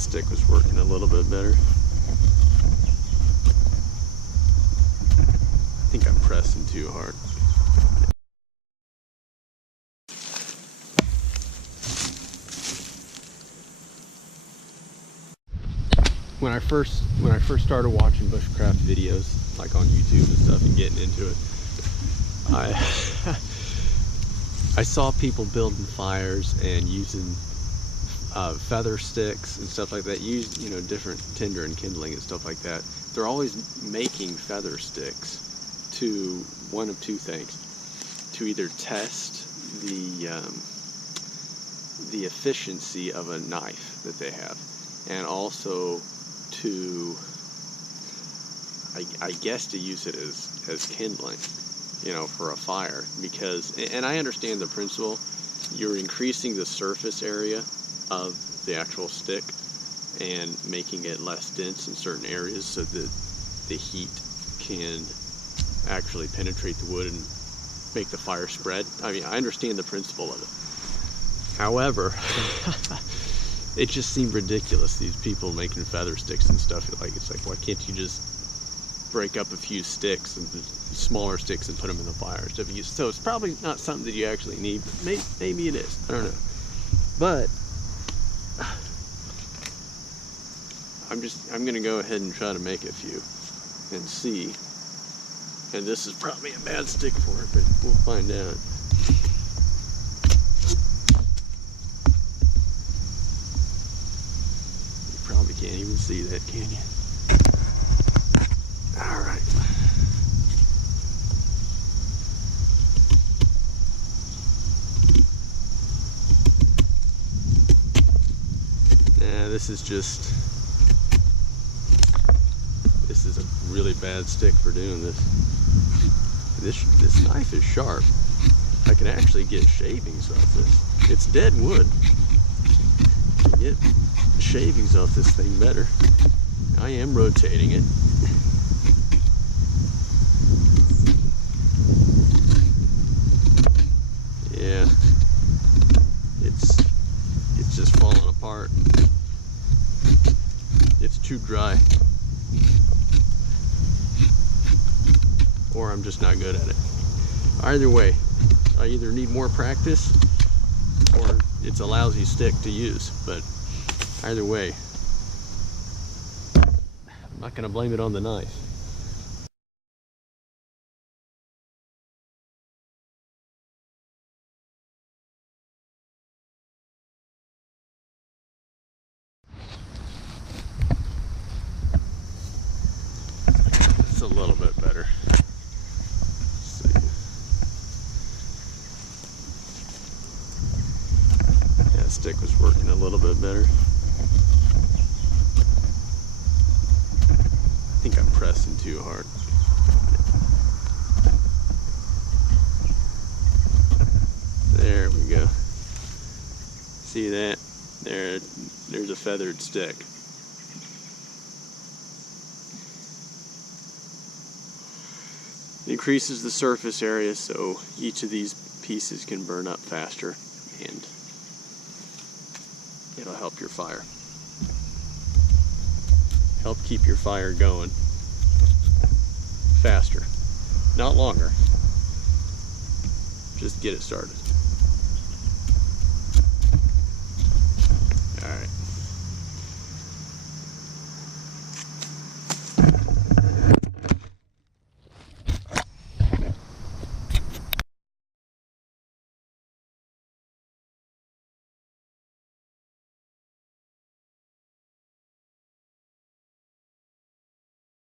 That stick was working a little bit better. I think I'm pressing too hard. When I first started watching bushcraft videos, like on YouTube and stuff, and getting into it, I saw people building fires and using feather sticks and stuff like that. Use, you know, different tinder and kindling and stuff like that. They're always making feather sticks to one of two things: to either test the efficiency of a knife that they have, and also to, I guess, to use it as kindling, you know, for a fire. Because, and I understand the principle, you're increasing the surface area of the actual stick and making it less dense in certain areas so that the heat can actually penetrate the wood and make the fire spread. I mean, I understand the principle of it. However, it just seemed ridiculous, these people making feather sticks and stuff. It's like, why can't you just break up a few sticks, and smaller sticks, and put them in the fire? So it's probably not something that you actually need, but maybe it is. I don't know. But I'm gonna go ahead and try to make a few and see. And this is probably a bad stick for it, but we'll find out. You can't even see that, can you? All right. This is a really bad stick for doing this. This knife is sharp. I can actually get shavings off this. It's dead wood. I can get shavings off this thing better. I am rotating it. Yeah, it's just falling apart. It's too dry, or I'm just not good at it. Either way, I either need more practice or it's a lousy stick to use, but either way, I'm not going to blame it on the knife. It's a little bit better. Let's see. Yeah, the stick was working a little bit better. I think I'm pressing too hard. There we go. See that? There's a feathered stick. It increases the surface area so each of these pieces can burn up faster, and it'll help your fire. Help keep your fire going faster, not longer. Just get it started.